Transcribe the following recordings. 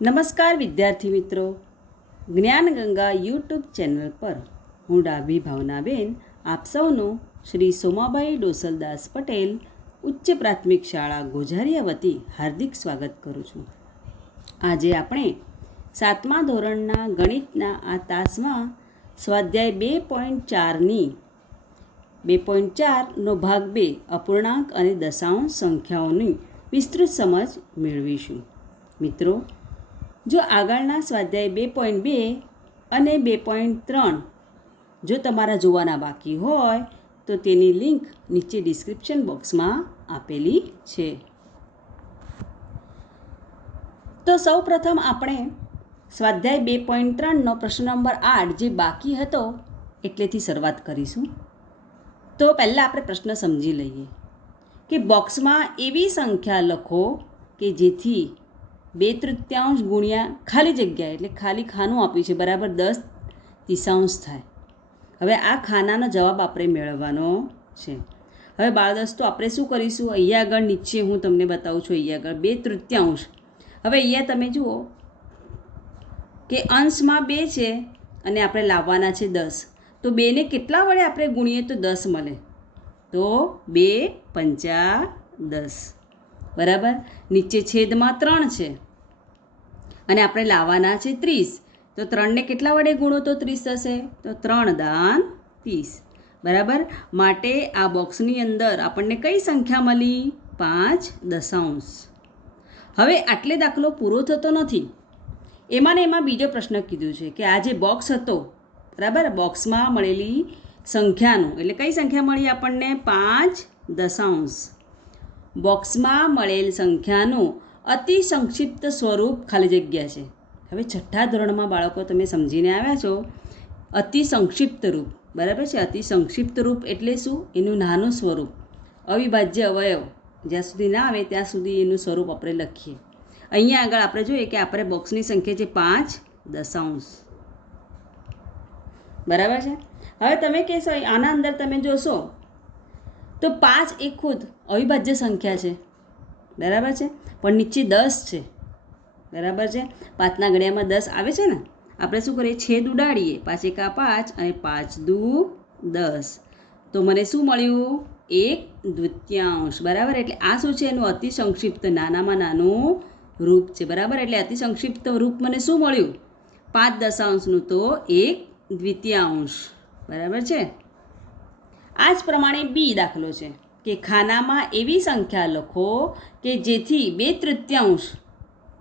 નમસ્કાર વિદ્યાર્થી મિત્રો, જ્ઞાનગંગા યુટ્યુબ ચેનલ પર હું ડાભી ભાવનાબેન આપ સૌનું શ્રી સોમાબાઈ ડોસલદાસ પટેલ ઉચ્ચ પ્રાથમિક શાળા ગોઝારિયા વતી હાર્દિક સ્વાગત કરું છું. આજે આપણે 7મા ધોરણના ગણિતના આ તાસમાં સ્વાધ્યાય 2.4ની 2.4નો ભાગ 2 અપૂર્ણાંક અને દશાંશ સંખ્યાઓની વિસ્તૃત સમજ મેળવીશું. મિત્રો, જો આગળના સ્વાધ્યાય 2.2 અને 2.3 જો તમારા જોવાના બાકી હોય તો તેની લિંક નીચે ડિસ્ક્રિપ્શન બોક્સમાં આપેલી છે. તો સૌપ્રથમ આપણે સ્વાધ્યાય 2.3નો પ્રશ્ન નંબર 8 જે બાકી હતો એટલેથી શરૂઆત કરીશું. તો પહેલાં આપણે પ્રશ્ન સમજી લઈએ કે બોક્સમાં એવી સંખ્યા લખો કે જેથી 2/3 ગુણ્યા ખાલી જગ્યા એટલે ખાલી ખાનું આપ્યું છે બરાબર 10/3 થાય. હવે આ ખાનાનો જવાબ આપણે મેળવવાનો છે. હવે બાળ દોસ્તો આપણે શું કરીશું, અહીંયા આગળ નીચે હું તમને બતાવું છું, અહીંયા આગળ 2/3. હવે અહીંયા તમે જુઓ કે અંશમાં 2 છે અને આપણે લાવવાના છે 10. તો 2ને કેટલા વડે આપણે ગુણીએ તો 10 મળે, તો 2 પંચા 10 બરાબર. નીચે છેદમાં 3 છે અને આપણે લાવવાના છે 30. તો 3ને કેટલા વડે ગુણો તો 30 થશે, તો 3 દાન 30 બરાબર. માટે આ બોક્સની અંદર આપણને કઈ સંખ્યા મળી, 5 દશાંશ. હવે આટલે દાખલો પૂરો થતો નથી, એમાં ને એમાં બીજો પ્રશ્ન કીધું છે કે આ જે બોક્સ હતો બરાબર, બોક્સમાં મળેલી સંખ્યાનું એટલે કઈ સંખ્યા મળી આપણને, 5 દશાંશ. બોક્સમાં મળેલ સંખ્યાનું અતિ સંક્ષિપ્ત સ્વરૂપ ખાલી જગ્યા છે. હવે 6ઠ્ઠા ધોરણમાં બાળકો તમે સમજીને આવ્યા છો, અતિ સંક્ષિપ્ત રૂપ બરાબર છે. અતિ સંક્ષિપ્ત રૂપ એટલે શું, એનું નાનું સ્વરૂપ, અવિભાજ્ય અવયવ જ્યાં સુધી ના આવે ત્યાં સુધી એનું સ્વરૂપ આપણે લખીએ. અહીંયા આગળ આપણે જોઈએ કે આપણે બોક્સની સંખ્યા છે 5 દશાંશ બરાબર છે. હવે તમે કહેશો આના અંદર તમે જોશો તો 5 એ ખુદ અવિભાજ્ય સંખ્યા છે બરાબર છે, પણ નીચે 10 છે બરાબર છે. 5ના ઘડિયામાં 10 આવે છે ને, આપણે શું કરીએ, છેદ ઉડાડીએ, 5 એકા 5 અને 5 દુ 10. તો મને શું મળ્યું, 1/2 બરાબર. એટલે આ શું છે, એનું અતિ સંક્ષિપ્ત નાનામાં નાનું રૂપ છે બરાબર. એટલે અતિ સંક્ષિપ્ત રૂપ મને શું મળ્યું, 5 દશાંશનું તો 1/2 બરાબર છે. આ જ પ્રમાણે બી દાખલો છે કે ખાનામાં એવી સંખ્યા લખો કે જેથી 2/3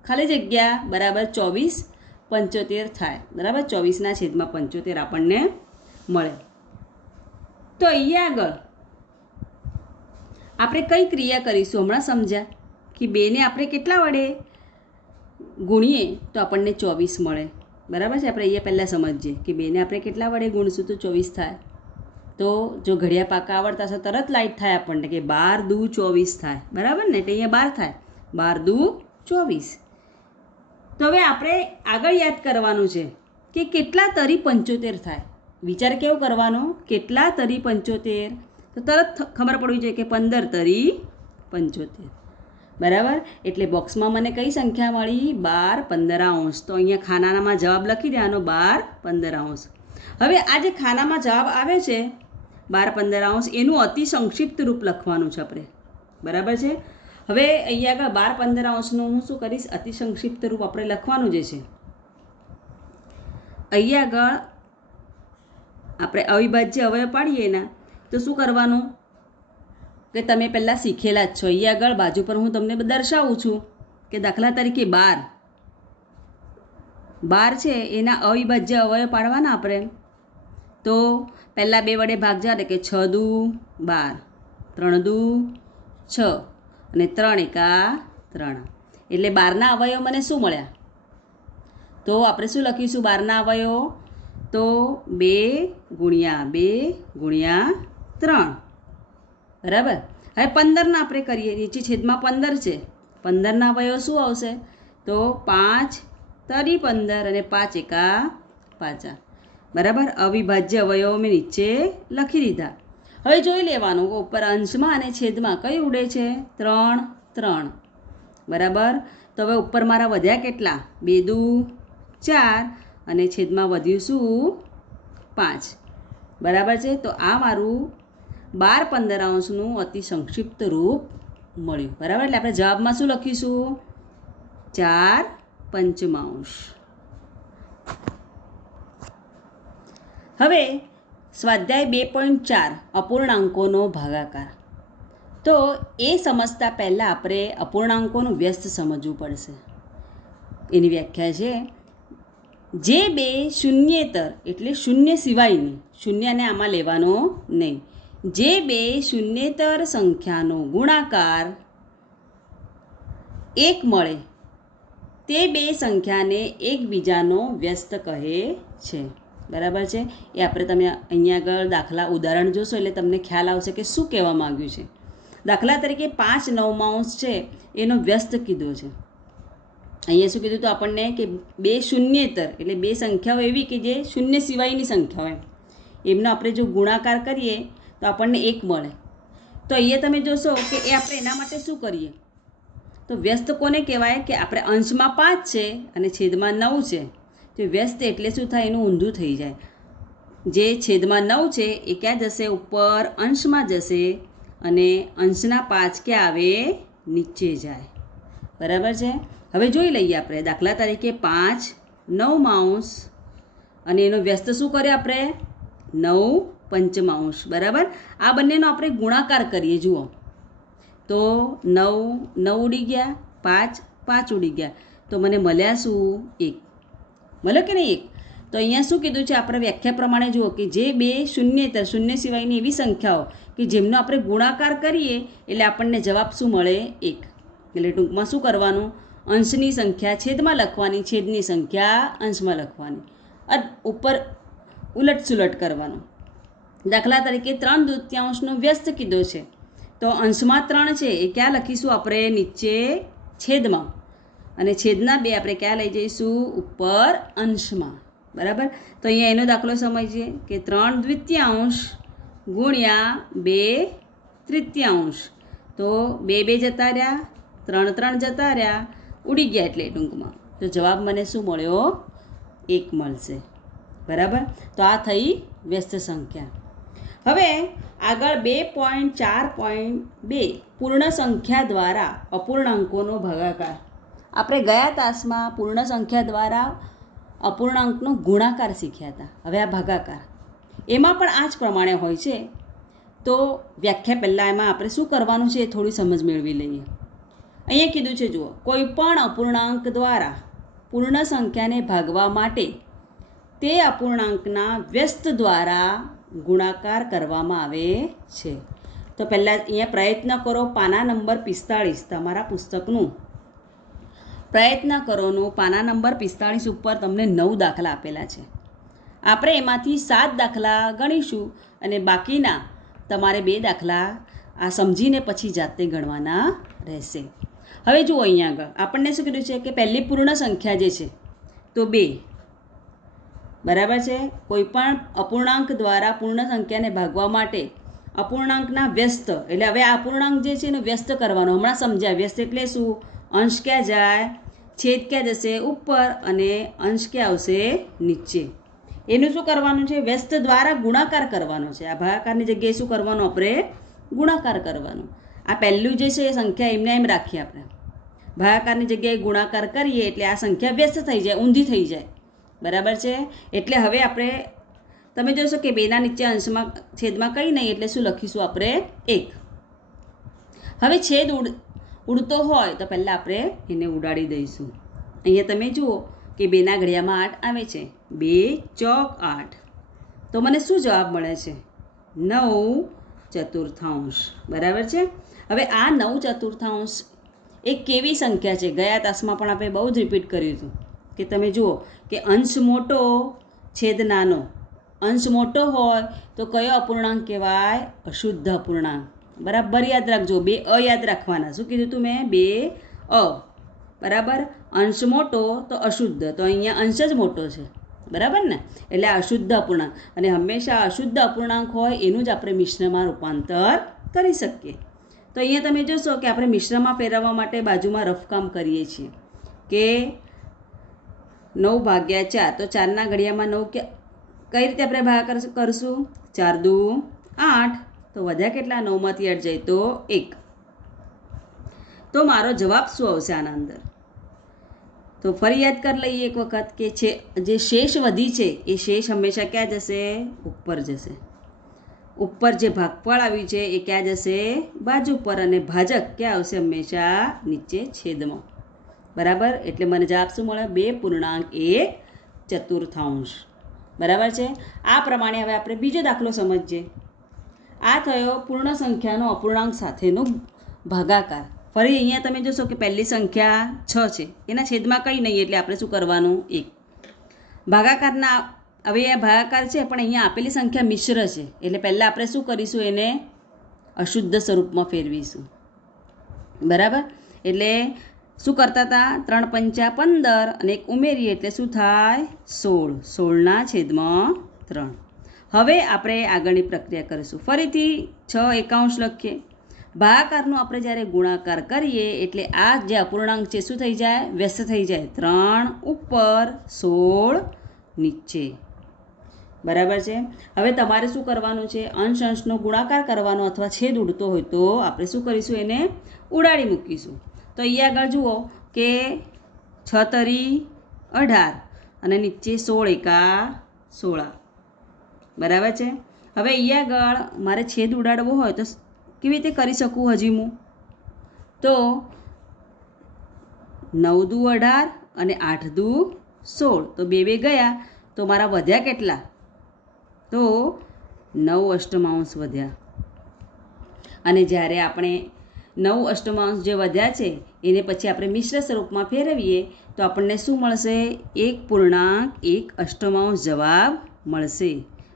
ખાલી જગ્યા બરાબર 24/75 થાય બરાબર. 24/75 આપણને મળે. તો અહીંયા આગળ આપણે કઈ ક્રિયા કરીશું હમણાં સમજ્યા કે 2ને આપણે કેટલા વડે ગુણીએ તો આપણને 24 મળે બરાબર છે. આપણે અહીંયા પહેલાં સમજીએ કે 2ને આપણે કેટલા વડે ગુણીશું તો 24 થાય. તો જો ઘડિયા પાકા આવડતા હશે તરત લાઈટ થાય આપણને કે 12 દુ 24 થાય બરાબર ને. એટલે અહીંયા 12 થાય, 12 દુ 24. તો હવે આપણે આગળ યાદ કરવાનું છે કે કેટલા તરી 75 થાય. વિચાર કેવો કરવાનો, કેટલા તરી 75, તો તરત ખબર પડવી જોઈએ કે 15 તરી 75 બરાબર. એટલે બોક્સમાં મને કઈ સંખ્યા મળી, 12/15. તો અહીંયા ખાનામાં જવાબ લખી દેવાનો 12/15. હવે આ જે ખાનામાં જવાબ આવે છે 12/15 એનું અતિ સંક્ષિપ્ત રૂપ લખવાનું છે આપણે બરાબર છે. હવે અહીંયા આગળ 12/15નું હું શું કરીશ, અતિ સંક્ષિપ્ત રૂપ આપણે લખવાનું જે છે. અહીંયા આગળ આપણે અવિભાજ્ય અવયવ પાડીએ એના તો શું કરવાનું કે તમે પહેલાં શીખેલા જ છો. અહીંયા આગળ બાજુ પર હું તમને દર્શાવું છું કે દાખલા તરીકે 12 છે એના અવિભાજ્ય અવયવ પાડવાના આપણે. તો પહેલાં 2 વડે ભાગજા એટલે કે 6 દુ 12, 3 દુ 6 અને 3 એકા 3. એટલે 12ના અવયવ મને શું મળ્યા, તો આપણે શું લખીશું 12ના અવયવ, તો 2 ગુણ્યા 2 ગુણ્યા 3 બરાબર. હવે 15ના આપણે કરીએ, નીચે છેદમાં 15 છે, 15ના અવયવ શું આવશે, તો 5 તરી 15 અને 5 એકા 5 બરાબર. અવિભાજ્ય અવયવો મેં નીચે લખી દીધા. હવે જોઈ લેવાનું ઉપર અંશમાં અને છેદમાં કઈ ઉડે છે, 3 3 બરાબર. તો હવે ઉપર મારા વધ્યા કેટલા? 2 દુ 4 અને છેદમાં વધ્યું શું? 5. બરાબર છે. તો આ મારું 12/15 અતિ સંક્ષિપ્ત રૂપ મળ્યું. બરાબર, એટલે આપણે જવાબમાં શું લખીશું? 4/5. હવે સ્વાધ્યાય 2.4 અપૂર્ણાંકોનો ભાગાકાર. તો એ સમજતા પહેલાં આપણે અપૂર્ણાંકોનું વ્યસ્ત સમજવું પડશે. એની વ્યાખ્યા છે, જે બે શૂન્યેતર એટલે શૂન્ય સિવાયની, શૂન્યને આમાં લેવાનો નહીં, જે બે શૂન્યેતર સંખ્યાનો ગુણાકાર 1 મળે તે બે સંખ્યાને એકબીજાનો વ્યસ્ત કહે છે. બરાબર છે. એ આપણે તમે અહીંયા આગળ દાખલા ઉદાહરણ જોશો એટલે તમને ખ્યાલ આવશે કે શું કહેવા માગ્યું છે. દાખલા તરીકે 5/9 છે એનો વ્યસ્ત કીધો છે. અહીંયા શું કીધું તો આપણને કે બે શૂન્યેતર એટલે બે સંખ્યાઓ એવી કે જે શૂન્ય સિવાયની સંખ્યાઓ એમ, એમનો આપણે જો ગુણાકાર કરીએ તો આપણને 1 મળે. તો અહીંયા તમે જોશો કે એ આપણે એના માટે શું કરીએ તો વ્યસ્ત કોને કહેવાય કે આપણે અંશમાં 5 છે અને છેદમાં 9 છે. તો વ્યસ્ત એટલે શું થાય? એનું ઊંધું થઈ જાય. જે છેદમાં 9 છે એ ક્યાં જશે? ઉપર અંશમાં જશે અને અંશના 5 ક્યાં આવે? નીચે જાય. બરાબર છે. હવે જોઈ લઈએ આપણે દાખલા તરીકે 5/9 અને એનો વ્યસ્ત શું કરે આપણે? 9/5. બરાબર. આ બંનેનો આપણે ગુણાકાર કરીએ. જુઓ તો 9 ઉડી ગયા, 5 ઉડી ગયા, તો મને મળ્યા શું? 1. મળ્યો કે નહીં? 1. તો અહીંયા શું કીધું છે? આપણે વ્યાખ્યા પ્રમાણે જુઓ કે જે બે શૂન્યેતર શૂન્ય સિવાયની એવી સંખ્યાઓ કે જેમનો આપણે ગુણાકાર કરીએ એટલે આપણને જવાબ શું મળે? 1. એટલે ટૂંકમાં શું કરવાનું? અંશની સંખ્યા છેદમાં લખવાની, છેદની સંખ્યા અંશમાં લખવાની, ઉપર ઉલટ સુલટ કરવાનું. દાખલા તરીકે 3/2 વ્યસ્ત કીધો છે તો અંશમાં 3 છે એ ક્યાં લખીશું આપણે? નીચે છેદમાં, અને છેદના 2 આપણે ક્યાં લઈ જઈશું? ઉપર અંશમાં. બરાબર. તો અહીંયા એનો દાખલો સમજીએ કે 3/2 ગુણ્યા 2/3. તો 2 જતા રહ્યા, 3 જતા રહ્યા, ઉડી ગયા એટલે ટૂંકમાં. તો જવાબ મને શું મળ્યો? 1 મળશે. બરાબર. તો આ થઈ વ્યસ્ત સંખ્યા. હવે આગળ 2.4.2 પૂર્ણ સંખ્યા દ્વારા અપૂર્ણાંકોનો ભાગાકાર. આપણે ગયા તાસમાં પૂર્ણ સંખ્યા દ્વારા અપૂર્ણાંકનો ગુણાકાર શીખ્યા હતા. હવે આ ભાગાકાર, એમાં પણ આ જ પ્રમાણે હોય છે. તો વ્યાખ્યા પહેલાં એમાં આપણે શું કરવાનું છે એ થોડી સમજ મેળવી લઈએ. અહીંયા કીધું છે, જુઓ, કોઈ પણ અપૂર્ણાંક દ્વારા પૂર્ણ સંખ્યાને ભાગવા માટે તે અપૂર્ણાંકના વ્યસ્ત દ્વારા ગુણાકાર કરવામાં આવે છે. તો પહેલાં અહીંયા પ્રયત્ન કરો, પાના નંબર 45 તમારા પુસ્તકનું પ્રયત્ન કરોનું પાના નંબર 45 ઉપર તમને 9 દાખલા આપેલા છે. આપણે એમાંથી 7 દાખલા ગણીશું અને બાકીના તમારે 2 દાખલા આ સમજીને પછી જાતે ગણવાના રહેશે. હવે જુઓ અહીંયા આગળ આપણને શું કીધું છે કે પહેલી પૂર્ણ સંખ્યા જે છે તો 2. બરાબર છે. કોઈપણ અપૂર્ણાંક દ્વારા પૂર્ણ સંખ્યાને ભાગવા માટે અપૂર્ણાંકના વ્યસ્ત, એટલે હવે આ અપૂર્ણાંક જે છે એનો વ્યસ્ત કરવાનો. હમણાં સમજ્યા. વ્યસ્ત એટલે શું? અંશ ક્યાં જાય? છેદ ક્યાં જશે? ઉપર, અને અંશ ક્યાં આવશે? નીચે. એનું શું કરવાનું છે? વ્યસ્ત દ્વારા ગુણાકાર કરવાનો છે. આ ભાગાકારની જગ્યાએ શું કરવાનું? આપણે ગુણાકાર કરવાનો. આ પહેલું જે છે એ સંખ્યા એમને એમ રાખીએ આપણે. ભાગાકારની જગ્યાએ ગુણાકાર કરીએ એટલે આ સંખ્યા વ્યસ્ત થઈ જાય, ઊંધી થઈ જાય. બરાબર છે. એટલે હવે આપણે તમે જોશો કે 2ના નીચે અંશમાં છેદમાં કંઈ નહીં એટલે શું લખીશું આપણે? 1. હવે છેદ ઉડતો હોય તો પહેલાં આપણે એને ઉડાડી દઈશું. અહીંયા તમે જુઓ કે 2ના ઘડિયામાં 8 આવે છે. 2 ચોક 8. તો મને શું જવાબ મળે છે? 9/4. બરાબર છે. હવે આ 9/4 એક કેવી સંખ્યા છે? ગયા તાસમાં પણ આપણે બહુ જ રિપીટ કર્યું હતું કે તમે જુઓ કે અંશ મોટો છેદ નાનો. અંશ મોટો હોય તો કયો અપૂર્ણાંક કહેવાય? અશુદ્ધ અપૂર્ણાંક. બરાબર યાદ રાખજો. 2 અ યાદ રાખવાના. શું કીધું તું મેં? 2 અ. બરાબર. અંશ મોટો તો અશુદ્ધ, તો અહીંયા અંશ જ મોટો છે. બરાબર ને? એટલે અશુદ્ધ અપૂર્ણાંક, અને હંમેશા અશુદ્ધ અપૂર્ણાંક હોય એનું જ આપણે મિશ્રમાં રૂપાંતર કરી શકીએ. તો અહીંયા તમે જોશો કે આપણે મિશ્રમાં ફેરવવા માટે બાજુમાં રફકામ કરીએ છીએ. કે 9 ભાગ્યા 4, તો 4ના ઘડિયામાં 9 કઈ રીતે આપણે ભાગાકાર કરશું? 4 દુ 8, તો વધ્યા કેટલા? 9માંથી 8 જાય તો 1. તો મારો જવાબ શું આવશે આના અંદર? તો ફરી યાદ કરી લઈએ એક વખત કે જે શેષ વધી છે એ શેષ હંમેશા ક્યાં જશે? ઉપર જશે. ઉપર જે ભાગફળ આવ્યું છે એ ક્યાં જશે? બાજુ પર. અને ભાજક ક્યાં આવશે? હંમેશા નીચે છેદમાં. બરાબર? એટલે મને જવાબ શું મળે? 2.1 બરાબર છે. આ પ્રમાણે હવે આપણે બીજો દાખલો સમજીએ. આ થયો પૂર્ણ સંખ્યાનો અપૂર્ણાંક સાથેનો ભાગાકાર. ફરી અહીંયા તમે જોશો કે પહેલી સંખ્યા 6 છે, એના છેદમાં કંઈ નહીં, એટલે આપણે શું કરવાનું? 1. ભાગાકારના હવે આ ભાગાકાર છે પણ અહીંયા આપેલી સંખ્યા મિશ્ર છે, એટલે પહેલાં આપણે શું કરીશું? એને અશુદ્ધ સ્વરૂપમાં ફેરવીશું. બરાબર? એટલે શું કરતા હતા? 3 પંચા 15 અને 1 ઉમેરીએ એટલે શું થાય? 16. 16ના છેદમાં 3. હવે આપણે આગળની પ્રક્રિયા કરીશું. ફરીથી 6 એકાંશ લખીએ. ભાગાકારનો આપણે જ્યારે ગુણાકાર કરીએ એટલે આ જે અપૂર્ણાંક છે શું થઈ જાય? વ્યસ્ત થઈ જાય. 3 ઉપર 16 નીચે. બરાબર છે. હવે તમારે શું કરવાનું છે? અંશ અંશનો ગુણાકાર કરવાનો અથવા છેદ ઉડતો હોય તો આપણે શું કરીશું? એને ઉડાડી મૂકીશું. તો અહીંયા આગળ જુઓ કે 6 તરી 18 અને નીચે 16 એકા 16. બરાબર છે. હવે અહીંયા આગળ મારે છેદ ઉડાડવો હોય તો કેવી રીતે કરી શકું? હજી હું તો 9 દુ 18 અને 8 દુ 16, તો 2 ગયા, તો મારા વધ્યા કેટલા? તો 9 અષ્ટમાંશ વધ્યા. અને જ્યારે આપણે 9 અષ્ટમાંશ જે વધ્યા છે એને પછી આપણે મિશ્ર સ્વરૂપમાં ફેરવીએ તો આપણને શું મળશે? 1.1 અષ્ટમાંશ જવાબ મળશે.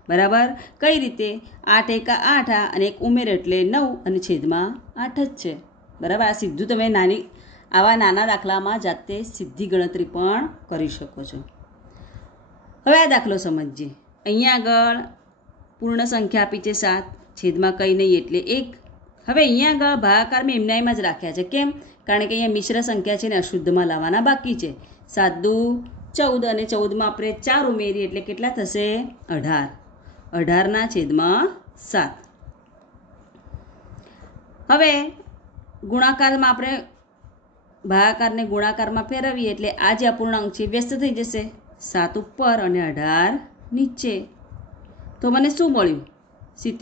બરાબર? કઈ રીતે? 8 એકા 8 અને 1 ઉમેર એટલે 9 અને છેદમાં 8 જ છે. બરાબર? આ સીધું તમે આવા નાના દાખલામાં જાતે સીધી ગણતરી પણ કરી શકો છો. હવે આ દાખલો સમજીએ. અહીંયા આગળ પૂર્ણ સંખ્યા આપી છે 7, છેદમાં કંઈ નહીં એટલે 1. હવે અહીંયા આગળ ભાગાકાર મેં એમના જ રાખ્યા છે. કેમ? કારણ કે અહીંયા મિશ્ર સંખ્યા છે ને અશુદ્ધમાં લાવવાના બાકી છે. 7 દુ 14 અને 14માં આપણે 4 ઉમેરીએ એટલે કેટલા થશે? 18. 18ના છેદમાં 7. હવે ગુણાકારમાં આપણે ભાગાકારને ગુણાકારમાં ફેરવીએ એટલે આ જે અપૂર્ણાંક છે વ્યસ્ત થઈ જશે. 7 ઉપર અને 18 નીચે. તો મને શું મળ્યું? 7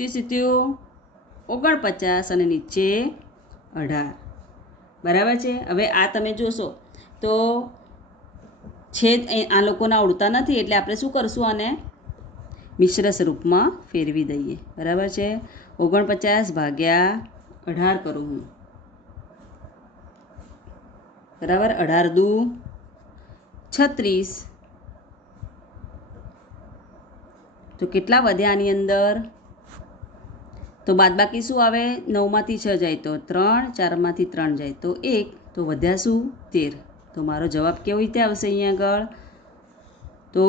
49 અને નીચે 18. બરાબર છે. હવે આ તમે જોશો તો છેદ આ લોકોના ઉડતા નથી, એટલે આપણે શું કરશું? આને મિશ્ર સ્વરૂપમાં ફેરવી દઈએ. બરાબર છે. 49 ભાગ્યા 18 કરું હું. બરાબર? 18 દુ 36. તો કેટલા વધ્યા આની અંદર? તો બાદબાકી શું આવે? 9માંથી 6 જાય તો 3, 4માંથી 3 જાય તો 1, તો વધ્યા શું? 13. તો મારો જવાબ કેવી રીતે આવશે અહીંયા આગળ? તો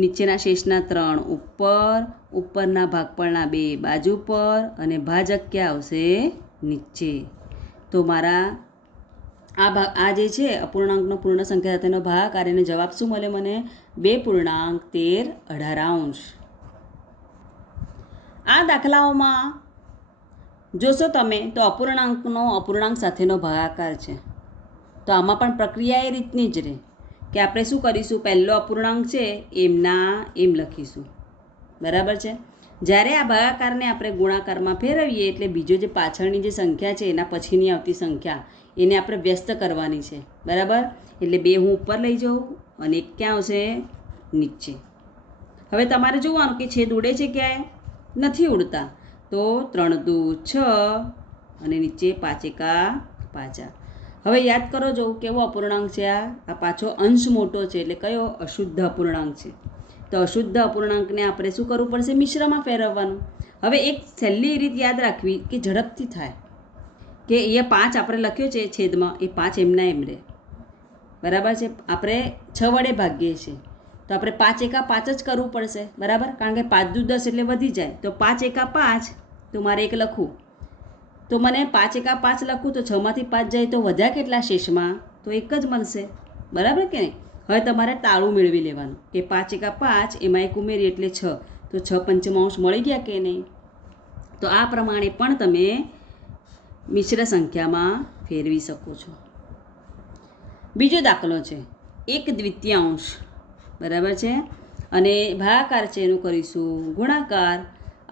નીચેના શેષના 3 ઉપર, ઉપરના ભાગફળના 2 બાજુ પર અને ભાજક ક્યાં આવશે? નીચે. તો મારા આ જે છે અપૂર્ણાંકનો પૂર્ણ સંખ્યા સાથેનો ભાગાકાર, એનો જવાબ શું મળે મને? 2.1318. આ દાખલાઓમાં જોશો તમે તો અપૂર્ણાંકનો અપૂર્ણાંક સાથેનો ભાગાકાર છે. તો આમાં પણ પ્રક્રિયા એ રીતની જ રહે કે આપણે શું કરીશું? પહેલો અપૂર્ણાંક છે એમના એમ લખીશું. બરાબર છે. જ્યારે આ ભાગાકારને આપણે ગુણાકારમાં ફેરવીએ એટલે બીજો જે પાછળની જે સંખ્યા છે એના પછીની આવતી સંખ્યા એને આપણે વ્યસ્ત કરવાની છે. બરાબર? એટલે 2 હું ઉપર લઈ જાઉં અને 1 ક્યાં આવશે? નીચે. હવે તમારે જોવાનું કે છેદ ઉડે છે ક્યાંય? નથી ઉડતા. તો 3 દુ 6 અને નીચે 5 એકા 5. હવે યાદ કરો જો કેવો અપૂર્ણાંક છે આ પાછો અંશ મોટો છે એટલે કયો? અશુદ્ધ અપૂર્ણાંક છે. તો અશુદ્ધ અપૂર્ણાંકને આપણે શું કરવું પડશે? મિશ્રમાં ફેરવવાનું. હવે એક છેલ્લી રીત યાદ રાખવી કે ઝડપથી થાય કે અહીંયા 5 આપણે લખ્યો છે છેદમાં, એ 5 એમના એમ રહે. બરાબર છે. આપણે 6 વડે ભાગીએ છીએ તો આપણે 5 એકા 5 જ કરવું પડશે. બરાબર? કારણ કે 5 દુ 10 એટલે વધી જાય. તો 5 એકા 5, તો મારે 1 લખવું. તો મને 5 એકા 5 લખું તો 6માંથી 5 જાય તો વધ્યા કેટલા શેષમાં? તો 1 જ મળશે. બરાબર કે નહીં? હવે તમારે તાળું મેળવી લેવાનું કે 5 એકા 5, એમાં એક ઉમેરી એટલે 6, તો 6 પંચમાંશ મળી ગયા કે નહીં? તો આ પ્રમાણે પણ તમે મિશ્ર સંખ્યામાં ફેરવી શકો છો. બીજો દાખલો છે 1/2, બરાબર છે, અને ભાગાકાર છે એનું કરીશું ગુણાકાર.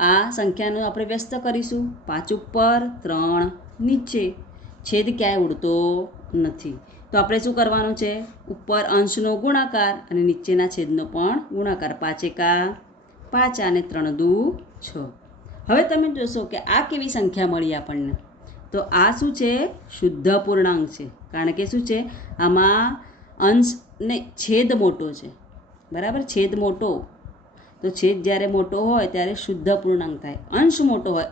આ સંખ્યાનું આપણે વ્યસ્ત કરીશું, 5 ઉપર 3 નીચે, છેદ ક્યાંય ઉડતો નથી. તો આપણે શું કરવાનું છે? ઉપર અંશનો ગુણાકાર અને નીચેના છેદનો પણ ગુણાકાર. 5 એકા 5 અને 3 દુ 6. હવે તમે જોશો કે આ કેવી સંખ્યા મળી આપણને. તો આ શું છે? શુદ્ધ પૂર્ણાંક છે, કારણ કે શું છે આમાં અંશ ને છેદ મોટો છે, બરાબર? છેદ મોટો, તો છેદ જ્યારે મોટો હોય ત્યારે શુદ્ધ પૂર્ણાંક થાય. અંશ મોટો હોય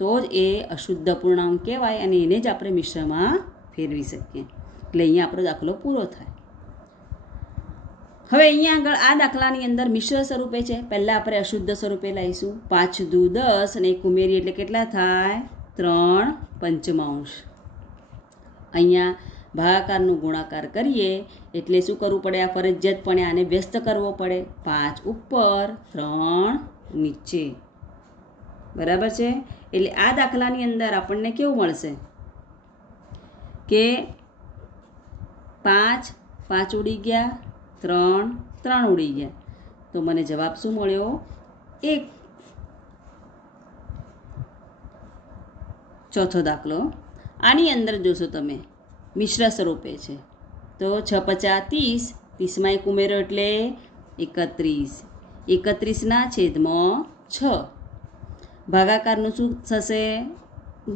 તો જ એ અશુદ્ધ પૂર્ણાંક કહેવાય, અને એને જ આપણે મિશ્રમાં ફેરવી શકીએ. એટલે અહીંયા આપણો દાખલો પૂરો થાય. હવે અહીંયા આગળ આ દાખલાની અંદર મિશ્ર સ્વરૂપે છે. પહેલાં આપણે અશુદ્ધ સ્વરૂપે લાવીશું. 5 દુ 10 અને 1 ઉમેરી એટલે કેટલા થાય? 3 પંચમાંશ. અહીંયા ભાગાકારનો ગુણાકાર કરીએ એટલે શું કરવું પડે? આ ફરજિયાતપણે આને વ્યસ્ત કરવો પડે. 5 ઉપર 3 નીચે, બરાબર છે. એટલે આ દાખલાની અંદર આપણને કેવું મળશે કે 5 ઉડી ગયા, 3 ઉડી ગયા, તો મને જવાબ શું મળ્યો? 1. ચોથો દાખલો, આની અંદર જોશો તમે મિશ્ર સ્વરૂપે છે. તો 6 પચા 30, 30માં 1 ઉમેરો એટલે 31, 31ના છેદમાં 6. ભાગાકારનું શું થશે?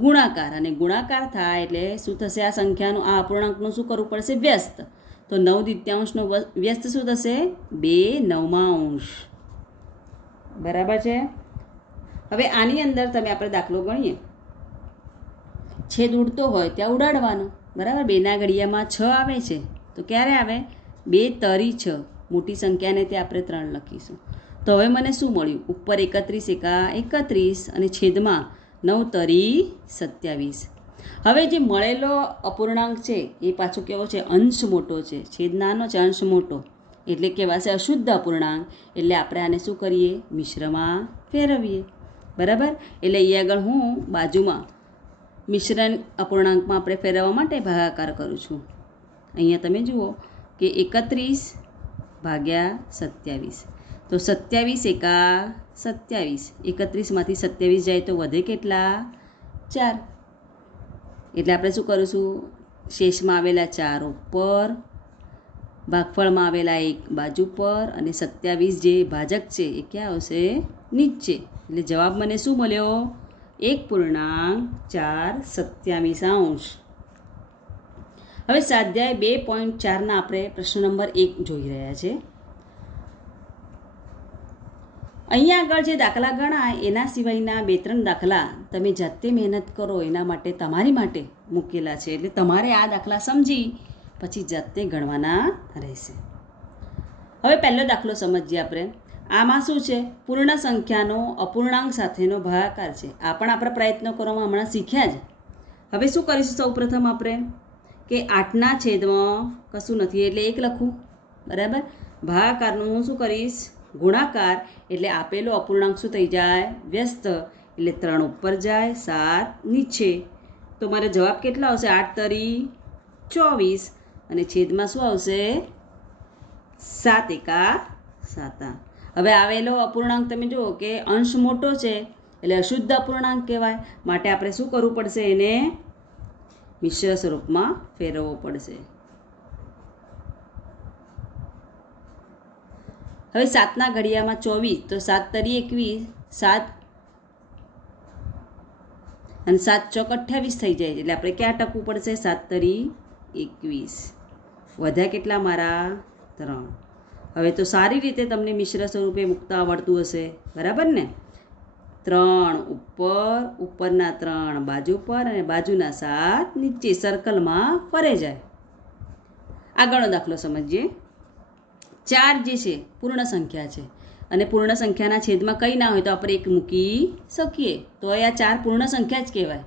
ગુણાકાર, અને ગુણાકાર થાય એટલે શું થશે? આ સંખ્યાનું, આ અપૂર્ણાંકનું શું કરવું પડશે? વ્યસ્ત. તો 9/2નો વ્યસ્ત શું થશે? 2/9. બરાબર છે. હવે આની અંદર તમે આપણે દાખલો ગણીએ. છેદ ઉડતો હોય ત્યાં ઉડાડવાનો, બરાબર? 2ના ઘડિયામાં 6 આવે છે, તો ક્યારે આવે? 2 તરી 6, મોટી સંખ્યાને તે આપણે 3 લખીશું. તો હવે મને શું મળ્યું? ઉપર 31 એકા 31 અને છેદમાં 9 તરી 27. હવે જે મળેલો અપૂર્ણાંક છે એ પાછો કેવો છે? અંશ મોટો છે. છેદ નાનો છે, અંશ મોટો, એટલે કહેવાશે અશુદ્ધ અપૂર્ણાંક. એટલે આપણે આને શું કરીએ? મિશ્રમાં ફેરવીએ, બરાબર? એટલે અહીં આગળ હું બાજુમાં મિશ્રણ અપૂર્ણાંકમાં આપણે ફેરવવા માટે ભાગાકાર કરું છું. અહીંયા તમે જુઓ કે 31 ભાગ્યા 27, તો 27 એકા 27. 31માંથી 27 જાય તો વધે કેટલા? 4. એટલે આપણે શું કરીશું? શેષમાં આવેલા 4 ઉપર, ભાગફળમાં આવેલા 1 બાજુ પર, અને 27 જે ભાજક છે એ ક્યાં આવશે? નીચે. એટલે જવાબ મને શું મળ્યો? 1.427. હવે સ્વાધ્યાય 2.4ના આપણે પ્રશ્ન નંબર 1 જોઈ રહ્યા છે. અહીંયા આગળ જે દાખલા ગણાય એના સિવાયના 2-3 દાખલા તમે જાતે મહેનત કરો એના માટે તમારી માટે મૂકેલા છે. એટલે તમારે આ દાખલા સમજી પછી જાતે ગણવાના રહેશે. હવે પહેલો દાખલો સમજીએ આપણે. આમાં શું છે? પૂર્ણ સંખ્યાનો અપૂર્ણાંક સાથેનો ભાગાકાર છે. આ પણ આપણે પ્રયત્નો કરવામાં હમણાં શીખ્યા જ. હવે શું કરીશું? સૌપ્રથમ આપણે કે 8ના છેદમાં કશું નથી એટલે 1 લખું, બરાબર? ભાગાકારનું હું શું કરીશ? ગુણાકાર. એટલે આપેલો અપૂર્ણાંક શું થઈ જાય? વ્યસ્ત. એટલે 3 ઉપર જાય, 7 નીચે. તો મારો જવાબ કેટલા આવશે? 8 તરી 24, અને છેદમાં શું આવશે? 7 એકા 7. હવે આવેલો અપૂર્ણાંક તમે જુઓ કે અંશ મોટો છે એટલે અશુદ્ધ અપૂર્ણાંક કહેવાય. માટે આપણે શું કરવું પડશે? એને મિશ્ર સ્વરૂપમાં ફેરવવો પડશે. હવે 7ના ઘડિયામાં 24, તો 7 તરી 21, 7 અને 7 ચોક 28 થઈ જાય. એટલે આપણે ક્યાં ટકવું પડશે? 7 તરી 21. વધ્યા કેટલા મારા? 3. હવે તો સારી રીતે તમને મિશ્ર સ્વરૂપે મૂકતા આવડતું હશે, બરાબર ને? 3 ઉપર, ઉપરના 3 બાજુ પર, અને બાજુના 7 નીચે સર્કલમાં ફરે જાય. આગળનો દાખલો સમજીએ. 4 જે છે પૂર્ણ સંખ્યા છે, અને પૂર્ણ સંખ્યાના છેદમાં કંઈ ના હોય તો આપણે 1 મૂકી શકીએ, તો આ 4 પૂર્ણ સંખ્યા જ કહેવાય.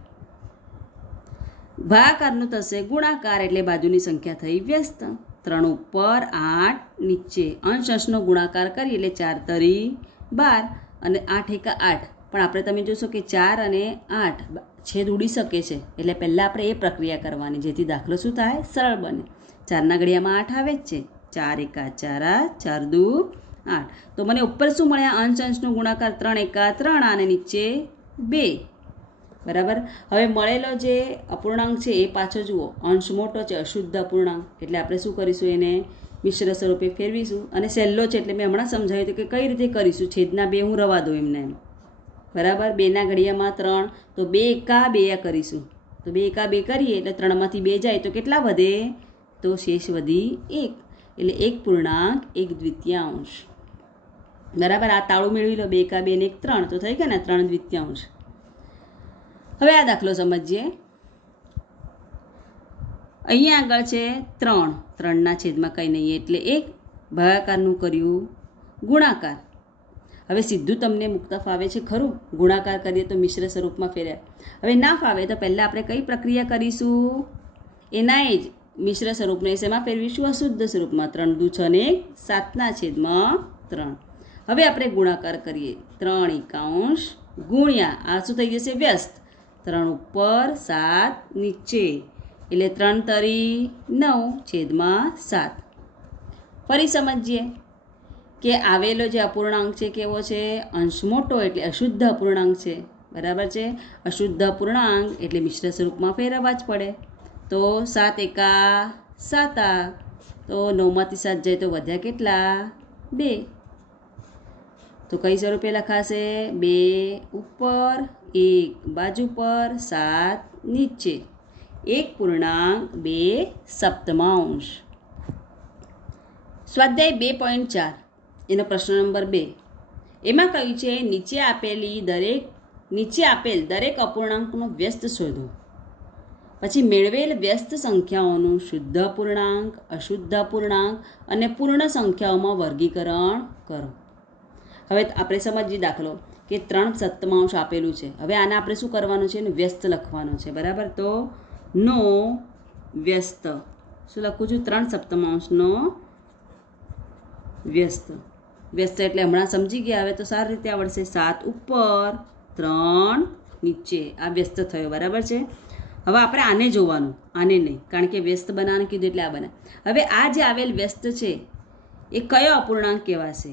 ભાગાકારનું થશે ગુણાકાર એટલે બાજુની સંખ્યા થઈ વ્યસ્ત. 3 ઉપર 8 નીચે અંશ અંશનો ગુણાકાર કરીએ એટલે 4 તરી 12 અને 8 એકા 8. પણ આપણે તમે જોશો કે 4 અને 8 છેદ ઉડી શકે છે, એટલે પહેલાં આપણે એ પ્રક્રિયા કરવાની જેથી દાખલો શું થાય, સરળ બને. 4ના ઘડિયામાં 8 આવે જ છે. 4 એકા 4, 4 દુ 8. તો મને ઉપર શું મળ્યા, અંશ અંશનો ગુણાકાર 3 એકા 3 અને નીચે 2. બરાબર. હવે મળેલો જે અપૂર્ણાંક છે એ પાછો જુઓ, અંશ મોટો છે, અશુદ્ધ અપૂર્ણાંક, એટલે આપણે શું કરીશું, એને મિશ્ર સ્વરૂપે ફેરવીશું. અને સહેલો છે એટલે મેં હમણાં સમજાવ્યું હતું કે કઈ રીતે કરીશું. છેદના 2 હું રવા દઉં એમને એમ. બરાબર. 2ના ઘડિયામાં 3, તો 2 એકા 2 કરીશું. તો 2 એકા 2 કરીએ એટલે 3માંથી 2 જાય તો કેટલા વધે, તો શેષ વધી 1, એટલે 1.1 બરાબર. આ તાળું મેળવી લો, 2 એકા 2 ને 1 3, તો થઈ ગયા ને 3/2. હવે આ દાખલો સમજીએ. અહીંયા આગળ છે 3, 3ના છેદમાં કંઈ નહીં એટલે 1, ભાગાકારનું કર્યું ગુણાકાર. હવે સીધું તમને મુક્ત ફાવે છે ખરું, ગુણાકાર કરીએ તો મિશ્ર સ્વરૂપમાં ફેર્યા. હવે ના ફાવે તો પહેલાં આપણે કઈ પ્રક્રિયા કરીશું, એના એ જ મિશ્ર સ્વરૂપને શેમાં ફેરવીશું, અશુદ્ધ સ્વરૂપમાં. 3 દુ 6 ને 7ના છેદમાં 3. હવે આપણે ગુણાકાર કરીએ, 3 એકાંશ ગુણ્યા આ શું થઈ જશે, વ્યસ્ત. 3 ઉપર 7 નીચે એટલે 3 તરી 9 છેદમાં 7. ફરી સમજીએ કે આવેલો જે અપૂર્ણાંક છે કેવો છે, અંશ મોટો એટલે અશુદ્ધ અપૂર્ણાંક છે. બરાબર છે. અશુદ્ધ અપૂર્ણાંક એટલે મિશ્ર સ્વરૂપમાં ફેરવવા જ પડે. તો 7 એકા 7, તો 9માંથી 7 જાય તો વધ્યા કેટલા, 2. તો કઈ સ્વરૂપે લખાશે, 2 ઉપર 1 બાજુ પર 7 નીચે 1.2. સ્વાધ્યાય 2.4 એનો પ્રશ્ન નંબર 2. એમાં કહ્યું છે નીચે આપેલ દરેક અપૂર્ણાંકનો વ્યસ્ત શોધો. પછી મેળવેલ વ્યસ્ત સંખ્યાઓનું શુદ્ધ અપૂર્ણાંક, અશુદ્ધ અપૂર્ણાંક અને પૂર્ણ સંખ્યાઓમાં વર્ગીકરણ કરો. હવે આપણે સમજીએ દાખલો કે 3/7 આપેલું છે. હવે આને આપણે શું કરવાનું છે, એનું વ્યસ્ત લખવાનું છે. બરાબર. તો નો વ્યસ્ત શું લખું છું, 3/7 વ્યસ્ત. વ્યસ્ત એટલે હમણાં સમજી ગયા, હવે તો સારી રીતે આવડશે. 7 ઉપર 3 નીચે આ વ્યસ્ત થયો. બરાબર છે. હવે આપણે આને જોવાનું, આને નહીં, કારણ કે વ્યસ્ત બનાવવાનું કીધું એટલે આ બને. હવે આ જે આવેલ વ્યસ્ત છે એ કયો અપૂર્ણાંક કહેવાશે,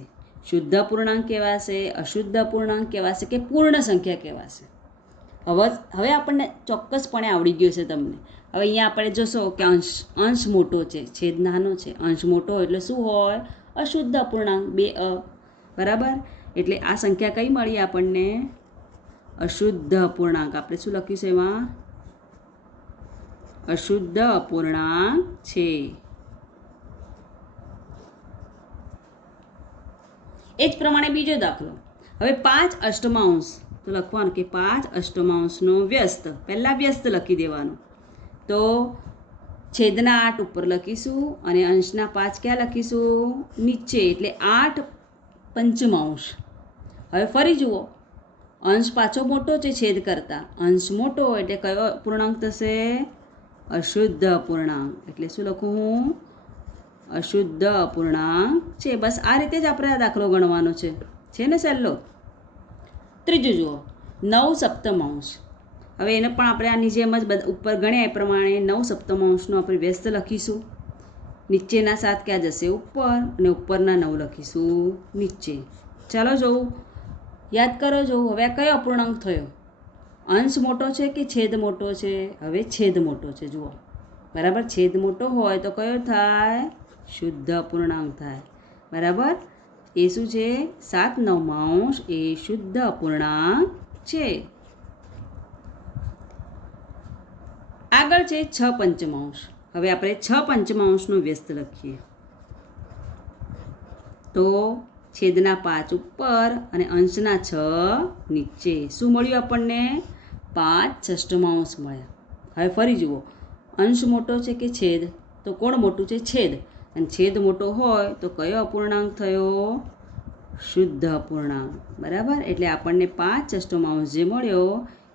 શુદ્ધ અપૂર્ણાંક કહેવાશે, અશુદ્ધ અપૂર્ણાંક કહેવાશે કે પૂર્ણ સંખ્યા કહેવાશે. હવે આપણને ચોક્કસપણે આવડી ગયું છે તમને. હવે અહીંયા આપણે જોશો કે અંશ મોટો છે, છેદ નાનો છે. અંશ મોટો એટલે શું હોય, અશુદ્ધ અપૂર્ણાંક, 2 બરાબર. એટલે આ સંખ્યા કઈ મળી આપણને, અશુદ્ધ અપૂર્ણાંક. આપણે શું લખ્યું છે એમાં, અશુદ્ધ અપૂર્ણાંક છે. એ જ પ્રમાણે બીજો દાખલો. હવે 5/8 તો લખવાનું કે 5/8 વ્યસ્ત. પહેલાં વ્યસ્ત લખી દેવાનું. તો છેદના 8 ઉપર લખીશું અને અંશના 5 ક્યાં લખીશું, નીચે, એટલે 8/5. હવે ફરી જુઓ, અંશ પાછો મોટો છે છેદ કરતાં. અંશ મોટો એટલે કયો અપૂર્ણાંક થશે, અશુદ્ધ અપૂર્ણાંક. એટલે શું લખું હું, અશુદ્ધ અપૂર્ણાંક છે. બસ આ રીતે જ આપણે આ દાખલો ગણવાનો છે ને સહેલો. ત્રીજું જુઓ, 9/7. હવે એને પણ આપણે આની જેમ જ ઉપર ગણ્યા એ પ્રમાણે 9/7 આપણે વ્યસ્ત લખીશું. નીચેના 7 ક્યાં જશે, ઉપર, અને ઉપરના 9 લખીશું નીચે. ચાલો જોવું, યાદ કરો. જોવું હવે આ કયો અપૂર્ણાંક થયો, અંશ મોટો છે કે છેદ મોટો છે, હવે છેદ મોટો છે. જુઓ બરાબર, છેદ મોટો હોય તો કયો થાય, શુદ્ધ અપૂર્ણાંક થાય. બરાબર. એ શું છે, 7/9 એ શુદ્ધ અપૂર્ણાંક છે. આગળ છે 6/5. હવે આપણે 6/5 વ્યસ્ત લખીએ. તો છેદના 5 ઉપર અને અંશના 6 નીચે. શું મળ્યું આપણને, 5/6 મળ્યા. હવે ફરી જુઓ, અંશ મોટો છે કે છેદ, તો કોણ મોટું છે, છેદ. અને છેદ મોટો હોય તો કયો અપૂર્ણાંક થયો, શુદ્ધ અપૂર્ણાંક. બરાબર. એટલે આપણને 5/6 જે મળ્યો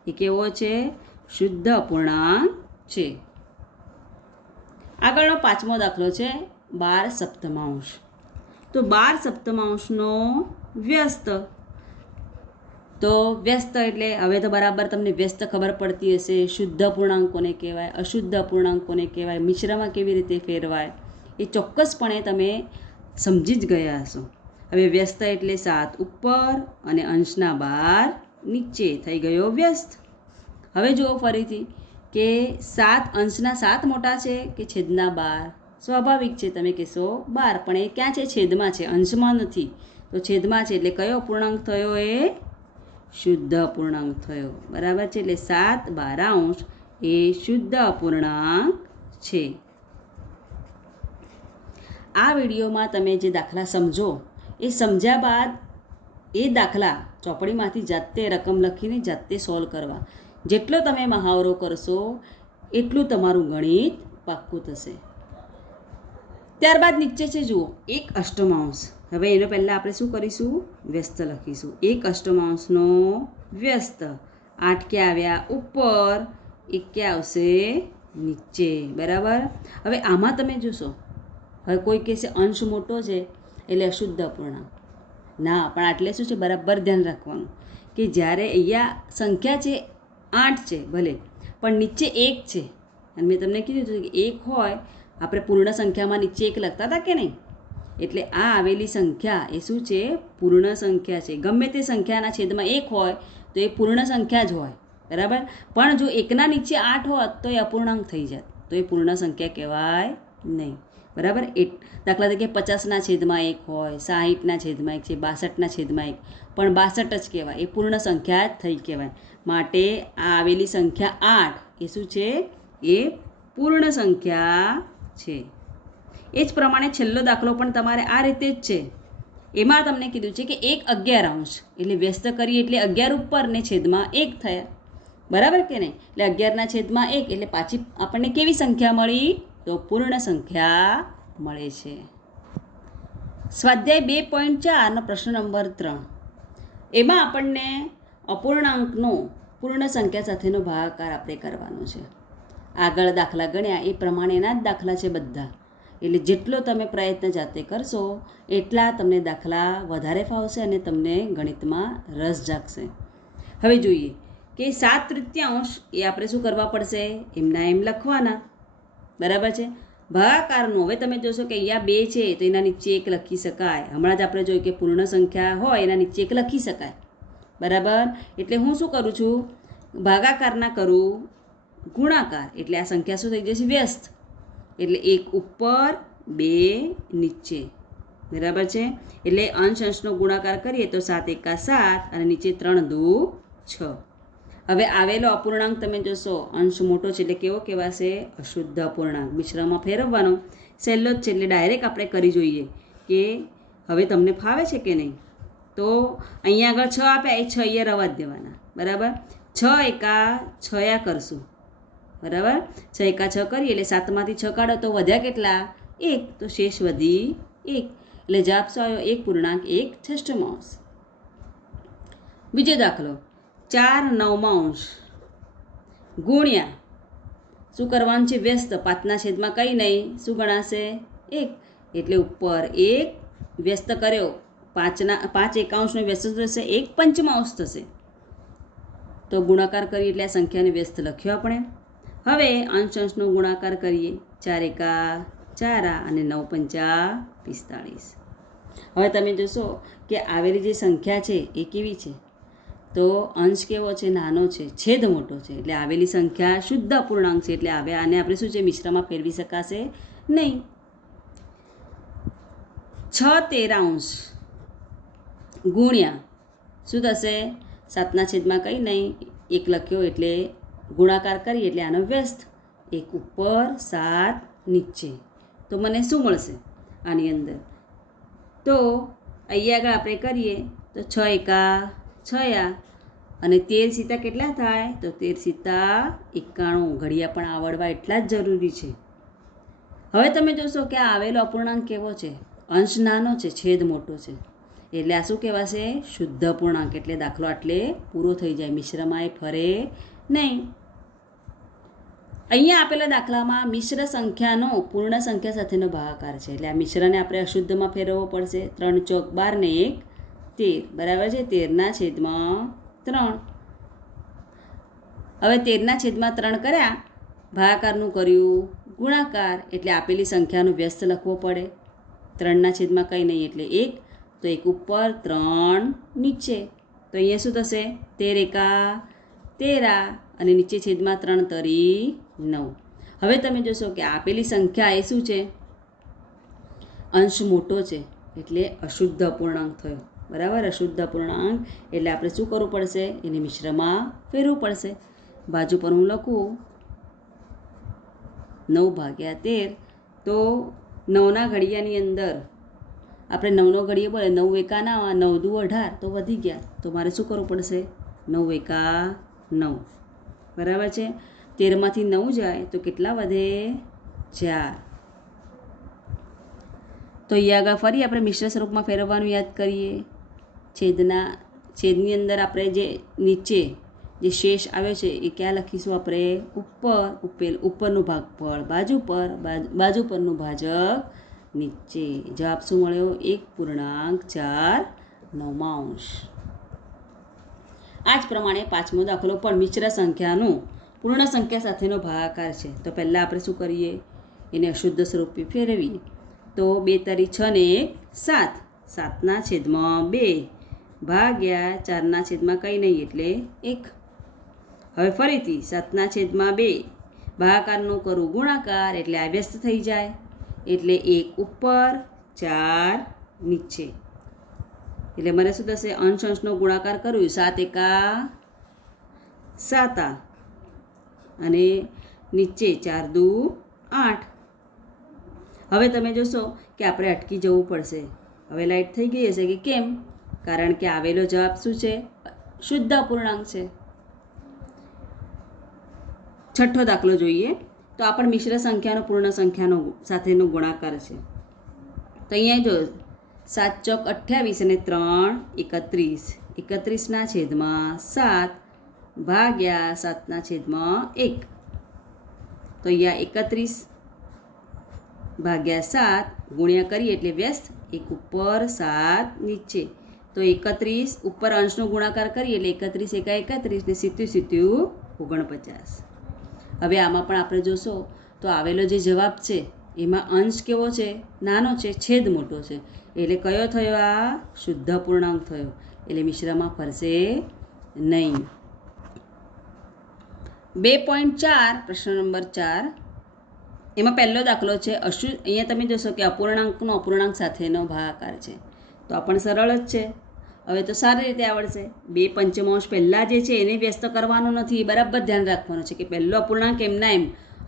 એ કેવો છે, શુદ્ધ અપૂર્ણાંક છે. આગળનો 5મો દાખલો છે 12 સપ્તમાંશ. તો 12 સપ્તમાંશનો વ્યસ્ત. તો વ્યસ્ત એટલે હવે તો બરાબર તમને વ્યસ્ત ખબર પડતી હશે. શુદ્ધ અપૂર્ણાંક કોને કહેવાય, અશુદ્ધ અપૂર્ણાંક કોને કહેવાય, મિશ્રમાં કેવી રીતે ફેરવાય એ ચોક્કસપણે તમે સમજી જ ગયા હશો. હવે વ્યસ્ત એટલે 7 ઉપર અને અંશના 12 નીચે થઈ ગયો વ્યસ્ત. હવે જુઓ ફરીથી કે 7 અંશના 7 મોટા છે કે છેદના 12. સ્વાભાવિક છે, તમે કહેશો 12, પણ એ ક્યાં છે? છેદમાં છે, અંશમાં નથી. તો છેદમાં છે એટલે કયો અપૂર્ણાંક થયો? એ શુદ્ધ અપૂર્ણાંક થયો. બરાબર છે, એટલે 7/12 એ શુદ્ધ અપૂર્ણાંક છે. આ વિડીયોમાં તમે જે દાખલા સમજો એ સમજ્યા બાદ એ દાખલા ચોપડીમાંથી જાતે રકમ લખીને જાતે સોલ્વ કરવા. જેટલો તમે મહાવરો કરશો એટલું તમારું ગણિત પાક્કું થશે. ત્યારબાદ નીચે છે જુઓ 1 અષ્ટમાંશ. હવે એનો પહેલાં આપણે શું કરીશું? વ્યસ્ત લખીશું. 1 અષ્ટમાંશનો વ્યસ્ત. 8 ક્યાં આવ્યા? ઉપર. 1 ક્યાં આવશે? નીચે. બરાબર. હવે આમાં તમે જોશો, હવે કોઈ કહેશે અંશ મોટો છે એટલે અશુદ્ધ અપૂર્ણાંક. ના, પણ આટલે શું છે? બરાબર ધ્યાન રાખવાનું કે જ્યારે અહીંયા સંખ્યા છે 8 છે ભલે, પણ નીચે 1 છે. અને મેં તમને કીધું હતું કે 1 હોય, આપણે પૂર્ણ સંખ્યામાં નીચે 1 લખતા હતા કે નહીં? એટલે આ આવેલી સંખ્યા એ શું છે? પૂર્ણ સંખ્યા છે. ગમે તે સંખ્યાના છેદમાં 1 હોય તો એ પૂર્ણ સંખ્યા જ હોય. બરાબર. પણ જો 1ના નીચે 8 હોત તો એ અપૂર્ણાંક થઈ જાય, તો એ પૂર્ણ સંખ્યા કહેવાય નહીં. બરાબર. દાખલા તરીકે 50ના છેદમાં 1 હોય, 60ના છેદમાં 1 છે, 62ના છેદમાં 1, પણ 62 જ કહેવાય, એ પૂર્ણ સંખ્યા જ થઈ કહેવાય. માટે આ આવેલી સંખ્યા 8 એ શું છે? એ પૂર્ણ સંખ્યા છે. એ જ પ્રમાણે છેલ્લો દાખલો પણ તમારે આ રીતે જ છે. એમાં તમને કીધું છે કે 1/11 એટલે વ્યસ્ત કરીએ એટલે 11 ઉપર ને છેદમાં 1 થયા. બરાબર કે નહીં? એટલે 11ના છેદમાં 1 એટલે પાછી આપણને કેવી સંખ્યા મળી? તો પૂર્ણ સંખ્યા મળે છે. સ્વાધ્યાય 2.4 પ્રશ્ન નંબર 3. એમાં આપણને અપૂર્ણાંકનો પૂર્ણ સંખ્યા સાથેનો ભાગાકાર આપણે કરવાનો છે. આગળ દાખલા ગણ્યા એ પ્રમાણેના જ દાખલા છે બધા. એટલે જેટલો તમે પ્રયત્ન જાતે કરશો એટલા તમને દાખલા વધારે ફાવશે અને તમને ગણિતમાં રસ જાગશે. હવે જોઈએ કે 7/3 એ આપણે શું કરવા પડશે? એમના એમ લખવાના. બરાબર છે. ભાગાકારનું હવે તમે જોશો કે અહીંયા 2 છે તો એના નીચે 1 લખી શકાય. હમણાં જ આપણે જોયું કે પૂર્ણ સંખ્યા હોય એના નીચે 1 લખી શકાય. બરાબર. એટલે હું શું કરું છું? ભાગાકારના કરું ગુણાકાર, એટલે આ સંખ્યા શું થઈ જશે? વ્યસ્ત. એટલે 1 ઉપર 2 નીચે. બરાબર છે. એટલે અંશ અંશનો ગુણાકાર કરીએ તો 7 × 7 અને નીચે 3 × 2 = 6. હવે આવેલો અપૂર્ણાંક તમે જોશો અંશ મોટો છે એટલે કેવો કહેવાશે? અશુદ્ધ અપૂર્ણાંક. મિશ્રમાં ફેરવવાનો સહેલો જ છે એટલે ડાયરેક્ટ આપણે કરી જોઈએ કે હવે તમને ફાવે છે કે નહીં. તો અહીંયા આગળ 6 આપ્યા, એ 6 અહીંયા રવા જ દેવાના. બરાબર. 6 એકા 6 કરશું. બરાબર. 6 એકા 6 કરીએ એટલે 7માંથી 6 કાઢો તો વધ્યા કેટલા? 1. તો શેષ વધી 1. એટલે જવાબ શું આવ્યો? 1.1/6. બીજો દાખલો 4/9 ગુણ્યા શું કરવાનું છે? વ્યસ્ત. 5ના છેદમાં કંઈ નહીં, શું ગણાશે? 1. એટલે ઉપર 1 વ્યસ્ત કર્યો, 5/1 વ્યસ્ત થશે, 1/5 થશે. તો ગુણાકાર કરીએ એટલે આ સંખ્યાને વ્યસ્ત લખ્યો આપણે. હવે અંશ અંશનો ગુણાકાર કરીએ. 4 એકા 4 અને 9 × 5 = 45. હવે તમે જોશો કે આવેલી જે સંખ્યા છે એ કેવી છે? તો અંશ કેવો છે? નાનો છે, છેદ મોટો છે. એટલે આવેલી સંખ્યા શુદ્ધ અપૂર્ણાંક છે. એટલે આને આપણે શું છે? મિશ્રમાં ફેરવી શકાશે નહીં. 6/13 ગુણ્યા શું થશે? 7ના છેદમાં કંઈ નહીં, 1 લખ્યો એટલે ગુણાકાર કરીએ એટલે આનો વ્યસ્ત. 1 ઉપર 7 નીચે. તો મને શું મળશે આની અંદર? તો અહીંયા આગળ આપણે કરીએ તો 6 એકા 6 અને 13 × કેટલા થાય? તો 13 × 91. ઘડિયા પણ આવડવા એટલા જ જરૂરી છે. હવે તમે જોશો કે આ આવેલો અપૂર્ણાંક કેવો છે? અંશ નાનો છે, છેદ મોટો છે. એટલે આ શું કહેવાશે? શુદ્ધ અપૂર્ણાંક. એટલે દાખલો આટલે પૂરો થઈ જાય. મિશ્રમાં એ ફરે નહીં. અહીંયા આપેલા દાખલામાં મિશ્ર સંખ્યાનો પૂર્ણ સંખ્યા સાથેનો ભાગાકાર છે, એટલે આ મિશ્રને આપણે અશુદ્ધમાં ફેરવવો પડશે. 3 ચોક 12 ને 1 13, બરાબર છે. 13/3. હવે 13/3 કર્યા, ભાગાકારનું કર્યું ગુણાકાર, એટલે આપેલી સંખ્યાનો વ્યસ્ત લખવો પડે. 3/3 કંઈ નહીં એટલે 1, તો 1 ઉપર 3 નીચે, તો અહીંયા શું થશે? 13 × 13 અને નીચે છેદમાં 3 તરી 9. હવે તમે જોશો કે આપેલી સંખ્યા એ શું છે? અંશ મોટો છે, એટલે અશુદ્ધ અપૂર્ણાંક થયો. બરાબર, અશુદ્ધ અપૂર્ણાંક એટલે આપણે શું કરવું પડશે? એને મિશ્રમાં ફેરવવું પડશે. બાજુ પર હું લખું 9/13, તો 9ના ઘડિયાની અંદર આપણે 9નો ઘડિયો બોલે 9 એકા 9, 9 દુ 18, તો વધી ગયા, તો મારે શું કરવું પડશે? 9 એકા 9, બરાબર છે. 13માંથી 9 જાય તો કેટલા વધે? 4. તો અહીંયા આગળ ફરી આપણે મિશ્ર સ્વરૂપમાં ફેરવવાનું યાદ કરીએ. છેદની અંદર આપણે જે નીચે જે શેષ આવ્યો છે એ ક્યાં લખીશું? આપણે ઉપરનું ભાગફળ બાજુ પર, બાજુ પરનું ભાજક નીચે. જવાબ શું મળ્યો? 1.4 આ જ પ્રમાણે પાંચમો દાખલો પણ મિશ્ર સંખ્યાનું પૂર્ણ સંખ્યા સાથેનો ભાગાકાર છે. તો પહેલાં આપણે શું કરીએ? એને અશુદ્ધ સ્વરૂપે ફેરવીએ. તો 2 તરી 6 ને 1 7, 7/2 ભાગ્યા 4/કંઈ નહીં એટલે 1. હવે ફરીથી 7/2 ભાગાકારનું કરું ગુણાકાર, એટલે આ વ્યસ્ત થઈ જાય, એટલે 1 ઉપર 4 નીચે. એટલે મને શું થશે? અંશનો ગુણાકાર કર્યું, 7 એકા 7 અને નીચે 4 દુ 8. હવે તમે જોશો કે આપણે અટકી જવું પડશે. હવે લાઈટ થઈ ગઈ હશે કે કેમ? કારણ કે આવેલો જવાબ શું છે? શુદ્ધ અપૂર્ણાંક છે. છઠ્ઠો દાખલો જોઈએ. તો આ પણ મિશ્ર સંખ્યાનો પૂર્ણ સંખ્યાનો સાથેનો ગુણાકાર છે. તો અહીંયા જો 7 ચોક 28 અને 3 31, 31/7 ભાગ્યા 7/1. તો અહીંયા 31/7 ગુણ્યા કરીએ એટલે વ્યસ્ત, 1 ઉપર 7 નીચે. તો 31 ઉપર અંશનો ગુણાકાર કરીએ એટલે 31 એકા 31 ને 77 49. હવે આમાં પણ આપણે જોશો તો આવેલો જે જવાબ છે એમાં અંશ કેવો છે? નાનો છે, છેદ મોટો છે, એટલે કયો થયો? આ શુદ્ધ અપૂર્ણાંક થયો, એટલે મિશ્રમાં ફરશે નહીં. 2.4 પ્રશ્ન નંબર 4. એમાં પહેલો દાખલો છે અહીંયા તમે જોશો કે અપૂર્ણાંકનો અપૂર્ણાંક સાથેનો ભાગાકાર છે. તો આ પણ સરળ જ છે, હવે તો સારી રીતે આવડશે. 2/5 પહેલાં જે છે એને વ્યસ્ત કરવાનું નથી, બરાબર ધ્યાન રાખવાનું છે કે પહેલો અપૂર્ણાંક એમના એમ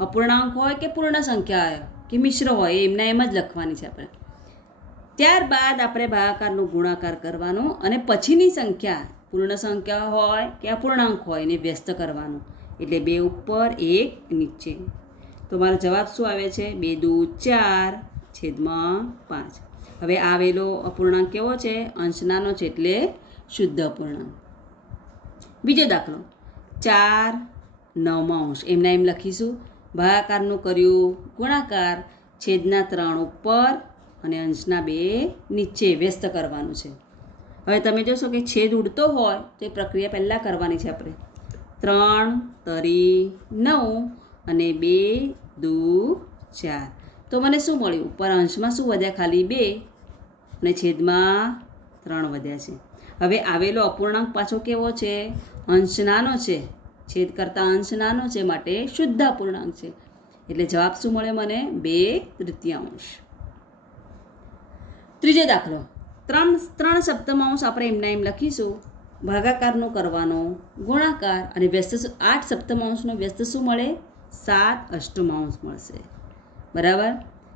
અપૂર્ણાંક હોય કે પૂર્ણ સંખ્યા હોય કે મિશ્ર હોય એમના એમ જ લખવાની છે આપણે. ત્યારબાદ આપણે ભાગાકારનો ગુણાકાર કરવાનો અને પછીની સંખ્યા પૂર્ણ સંખ્યા હોય કે અપૂર્ણાંક હોય એને વ્યસ્ત કરવાનું, એટલે 2 ઉપર 1 નીચે. તો મારો જવાબ શું આવે છે? 2 દુ 4/5. હવે આવેલો અપૂર્ણાંક કેવો છે? અંશ નાનો છે, એટલે શુદ્ધ અપૂર્ણાંક. બીજો દાખલો 4/9 એમના એમ લખીશું. ભાગાકારનું કર્યું ગુણાકાર, છેદના 3 ઉપર અને અંશના 2 નીચે વ્યસ્ત કરવાનું છે. હવે તમે જોશો કે છેદ ઉડતો હોય તો એ પ્રક્રિયા પહેલાં કરવાની છે આપણે. 3 તરી 9 અને 2 દુ 4. તો મને શું મળ્યું? ઉપર અંશમાં શું વધ્યા? ખાલી 2 અને છેદમાં 3 વધ્યા છે. હવે આવેલો અપૂર્ણાંક પાછો કેવો છે? અંશ નાનો છે, છેદ કરતાં અંશ નાનો છે, માટે શુદ્ધ અપૂર્ણાંક છે. એટલે જવાબ શું મળે મને? 2/3. ત્રીજો દાખલો 3/7 આપણે એમના એમ લખીશું. ભાગાકારનો કરવાનો ગુણાકાર અને વ્યસ્ત 8/7 વ્યસ્ત શું મળે? 7/8 મળશે. બરાબર,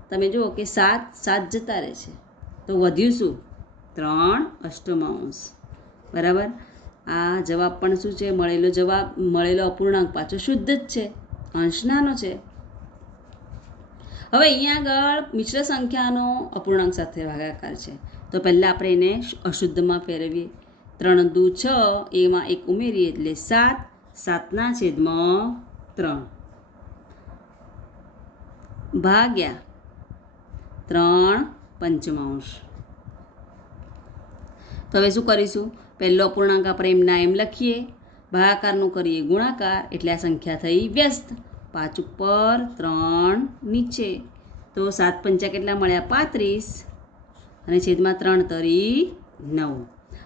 તમે જુઓ કે 7 જતા રહે છે, તો વધ્યું શું? 3/8. બરાબર, આ જવાબ પણ શું છે? મળેલો અપૂર્ણાંક પાછો શુદ્ધ જ છે, અંશ નાનો છે. હવે અહીંયા આગળ મિશ્ર સંખ્યાનો અપૂર્ણાંક સાથે ભાગાકાર છે. તો પહેલાં આપણે એને અશુદ્ધમાં ફેરવીએ. 3 દુ 6 એમાં 1 ઉમેરીએ એટલે 7, 7/3. ભાગ્યા 3/5. તો હવે શું કરીશું? પહેલો અપૂર્ણાંક આપણે એમના એમ લખીએ, ભાગાકારનું કરીએ ગુણાકાર, એટલે આ સંખ્યા થઈ વ્યસ્ત. 5 ઉપર 3 નીચે. તો 7 × 5 કેટલા મળ્યા? 35 અને છેદમાં 3 તરી 9.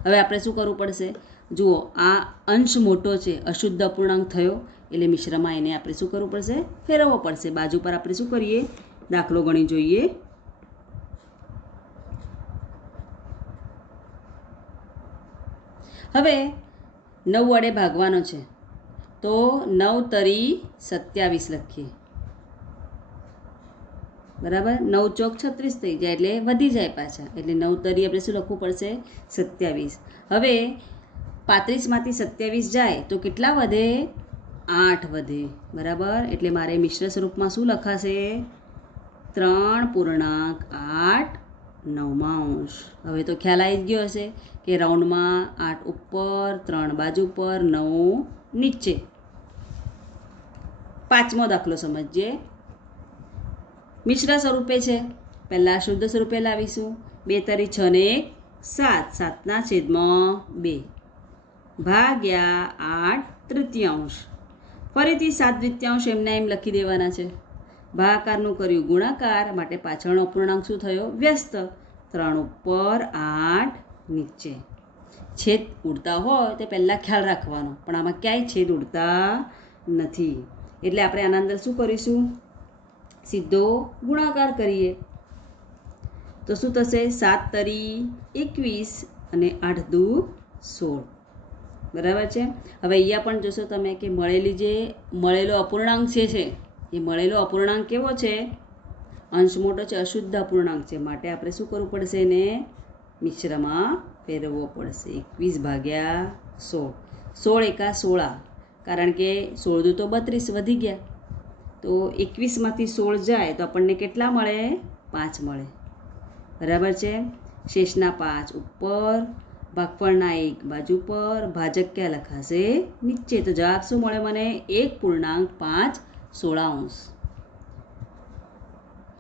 હવે આપણે શું કરવું પડશે? જુઓ, આ અંશ મોટો છે, અશુદ્ધ અપૂર્ણાંક થયો, એટલે મિશ્રમાં એને આપણે શું કરવું પડશે? ફેરવવો પડશે. બાજુ પર આપણે શું કરીએ? દાખલો ગણી જોઈએ. હવે 9 વડે ભાગવાનો છે, તો 9 તરી 27 લખીએ. બરાબર, 9 ચોક 36 થઈ જાય, એટલે વધી જાય પાછા, એટલે 9 તરી આપણે શું લખવું પડશે? 27. હવે 35માંથી 27 જાય તો કેટલા વધે? 8 વધે. બરાબર, એટલે મારે મિશ્ર સ્વરૂપમાં શું લખાશે? 3.8 9. હવે તો ખ્યાલ આવી જ ગયો હશે કે રાઉન્ડમાં 8 ઉપર 3 બાજુ પર 9 નીચે. 5મો દાખલો સમજીએ. મિશ્ર સ્વરૂપે છે, પહેલાં શુદ્ધ સ્વરૂપે લાવીશું. 2 તરી 6 ને 1 7, 7/2 ભાગ્યા 8/3. ફરીથી 7/3 એમના એમ લખી દેવાના છે. ભાગાકારનું કર્યું ગુણાકાર, માટે પાછળનો અપૂર્ણાંક શું થયો? વ્યસ્ત. 3 ઉપર 8 નીચે. છેદ ઉડતા હોય તે પહેલાં ખ્યાલ રાખવાનો, પણ આમાં ક્યાંય છેદ ઉડતા નથી, એટલે આપણે આના અંદર શું કરીશું? સીધો ગુણાકાર કરીએ. તો શું થશે? 7 તરી 21 અને 8 દુ 16. બરાબર છે. હવે અહીંયા પણ જોશો તમે કે મળેલો અપૂર્ણાંક છે એ મળેલો અપૂર્ણાંક કેવો છે? અંશ મોટો છે, અશુદ્ધ અપૂર્ણાંક છે, માટે આપણે શું કરવું પડશે? એને મિશ્રમાં ફેરવવો પડશે. 21/16. 16 એકા 16, કારણ કે 16 દુ તો 32 વધી ગયા. તો 21માંથી 16 જાય તો આપણને કેટલા મળે? 5 મળે. બરાબર છે. શેષના 5 ઉપર, ભાગફળના 1 બાજુ પર, ભાજક ક્યાં લખાશે? નીચે. તો જવાબ શું મળે મને? 1.516.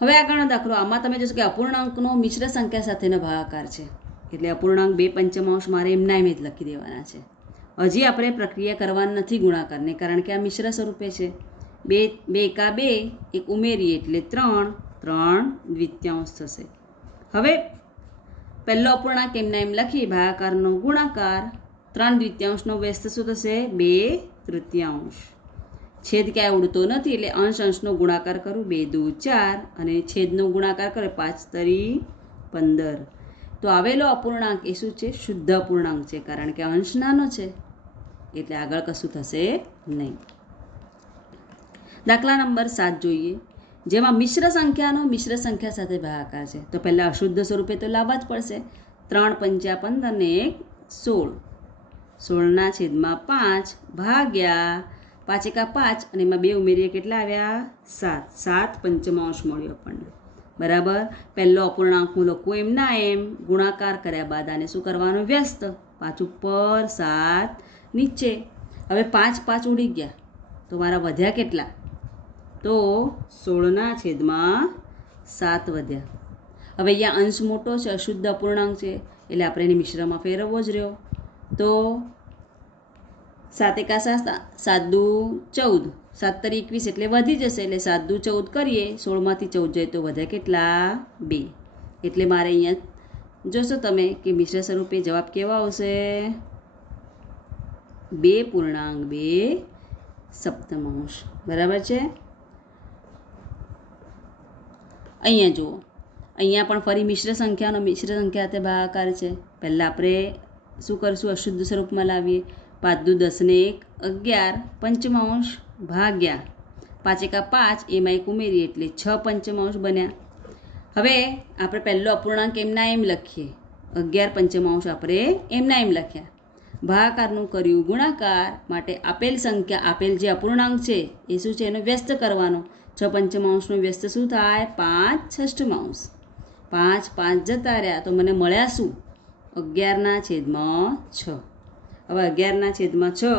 હવે આગળનો દાખલો. આમાં તમે જોશો કે અપૂર્ણાંકનો મિશ્ર સંખ્યા સાથેનો ભાગાકાર છે, એટલે અપૂર્ણાંક 2/5 મારે એમના એમ જ લખી દેવાના છે. હજી આપણે પ્રક્રિયા કરવાની નથી ગુણાકારને, કારણ કે આ મિશ્ર સ્વરૂપે છે. 2 એકા 2, 1 ઉમેરીએ એટલે 3, 3/2 થશે. હવે પહેલો અપૂર્ણાંક એમના એમ લખી, ભાગાકારનો ગુણાકાર, 3/2નો વ્યસ્ત શું થશે? 2/3. છેદ ક્યાંય ઉડતો નથી, એટલે અંશ અંશનો ગુણાકાર કરું. 2 દુ 4 અને છેદનો ગુણાકાર કરે 5 તરી 15. તો આવેલો અપૂર્ણાંક એ શું છે? શુદ્ધ અપૂર્ણાંક છે, કારણ કે અંશ નાનો છે, એટલે આગળ કશું થશે નહીં. દાખલા નંબર 7 જોઈએ, જેમાં મિશ્ર સંખ્યાનો મિશ્ર સંખ્યા સાથે ભાગાકાર છે. તો પહેલાં અશુદ્ધ સ્વરૂપે તો લાવવા જ પડશે. 3 × 5 = 15 ને 1 16. 16ના છેદમાં 5 ભાગ્યા 5 એકા 5 અને એમાં 2 ઉમેરીએ કેટલા આવ્યા? 7. 7/5 મળ્યો આપણને. બરાબર. પહેલો અપૂર્ણાંક હું લખું એમના એમ, ગુણાકાર કર્યા બાદ આને શું કરવાનું? વ્યસ્ત. 5 ઉપર 7 નીચે. હવે 5 ઉડી ગયા, તો મારા વધ્યા કેટલા? તો 16ના છેદમાં 7 વધ્યા. હવે અહીંયા અંશ મોટો છે, અશુદ્ધ અપૂર્ણાંક છે, એટલે આપણે એને મિશ્રમાં ફેરવવો જ રહ્યો. તો 7 એકા 7, 7 દુ 14, 7 તરી 21 એટલે વધી જશે, એટલે 7 દુ 14 કરીએ. 16માંથી 14 જાય તો વધ્યા કેટલા? 2. એટલે મારે અહીંયા જોશો તમે કે મિશ્ર સ્વરૂપે જવાબ કેવા આવશે? 2.2. બરાબર છે. અહીંયા જુઓ, અહીંયા પણ ફરી મિશ્ર સંખ્યાનો મિશ્ર સંખ્યા સાથે ભાગાકાર છે. પહેલાં આપણે શું કરીશું? અશુદ્ધ સ્વરૂપમાં લાવીએ. 5 દુ 10 ને 1 11/5 ભાગ્યા 5 એકા 5, એમાં 1 ઉમેરીએ એટલે 6/5 બન્યા. હવે આપણે પહેલો અપૂર્ણાંક એમના એમ લખીએ. 11/5 આપણે એમના એમ લખ્યા. ભાગાકારનું કર્યું ગુણાકાર, માટે આપેલ સંખ્યા, આપેલ જે અપૂર્ણાંક છે એ શું છે? એનો વ્યસ્ત કરવાનો. 6/5નો વ્યસ્ત શું થાય? 5/6. 5 જતા રહ્યા, તો મને મળ્યા શું? 11/6. હવે 11/6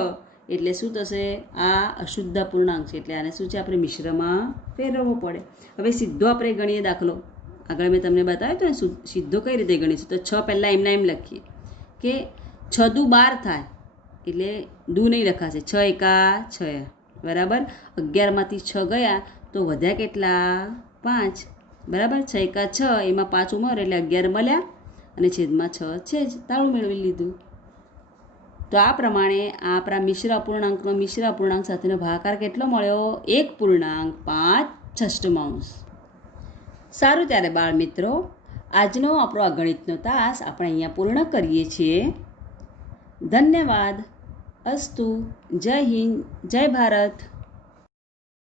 એટલે શું થશે? આ અશુદ્ધ અપૂર્ણાંક છે એટલે આને શું છે આપણે મિશ્રમાં ફેરવવો પડે. હવે સીધો આપણે ગણીએ દાખલો. આગળ મેં તમને બતાવ્યો હતો ને સીધો કઈ રીતે ગણીશું. તો 6 પહેલાં એમના એમ લખીએ કે 6 દુ 12 થાય એટલે દુ નહીં લખાશે. 6 એકા 6 બરાબર. 11માંથી 6 ગયા તો વધ્યા કેટલા? 5 બરાબર. 6 એકા 6 એમાં 5 ઉમેરો એટલે 11 મળ્યા અને છેદમાં 6 છે જ. તાળું મેળવી લીધું. તો આ પ્રમાણે આપણા મિશ્ર અપૂર્ણાંકનો મિશ્ર અપૂર્ણાંક સાથેનો ભાગાકાર કેટલો મળ્યો? 1.5. સારું ત્યારે બાળ મિત્રો, આજનો આપણો આ ગણિતનો તાસ આપણે અહીંયા પૂર્ણ કરીએ છીએ. ધન્યવાદ. અસ્તુ. જય હિન્દ. જય ભારત.